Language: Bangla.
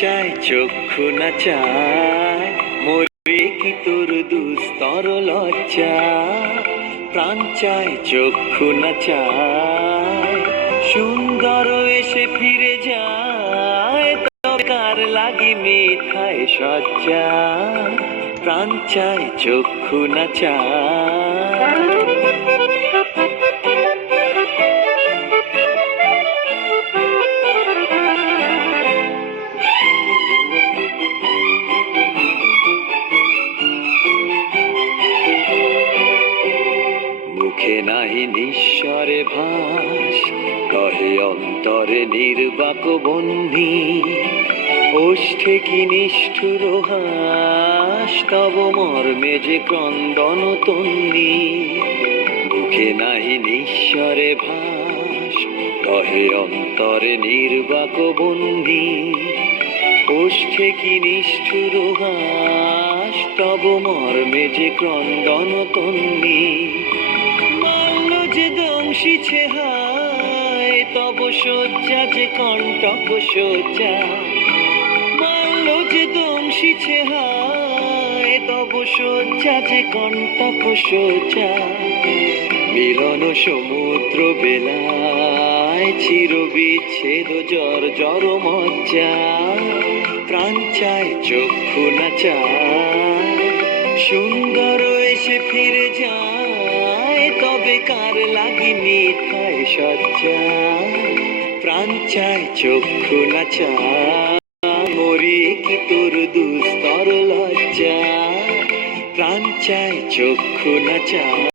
চায় চক্ষু না চায়, মরে কি তোর দুস্তর লজ্জা। প্রাণ চায় চক্ষু না চায়, সুন্দর এসে ফিরে যায়, তবে কার লাগি মিথায় সজ্জা। প্রাণ চায় চক্ষু না চায়। মুখে নাহি নিঃস্বরে ভাস, কহে অন্তরে নির্বাক বন্ধি। ওষ্ঠে কি নিষ্ঠুর হাস, তব মর্মে যে ক্রন্দন তন্নি। মুখে নাহি নিঃস্বরে ভাস, কহে অন্তরে নির্বাক বন্ধি। ওষ্ঠে কি নিষ্ঠুর হাস, তব মর্মে যে ক্রন্দন তন্নি। মাল্য যে দংশিছে হায়, তব শয্যা যে কণ্টক শয্যা। মাল্য যে দংশিছে হায়, তব শয্যা যে কণ্টক শয্যা। মিলন সমুদ্র বেলায়, চির বিচ্ছেদ জর মজ্জা। প্রাণ চায় চক্ষু না চায়, সুন্দর এসে ফিরে যায়, তবে কার লাগি মিথায় সজ্জা। প্রাণ চায় চক্ষু না চায়, মরি কি তোর দুস্তর লজ্জা। প্রাণ চায় চক্ষু না চায়।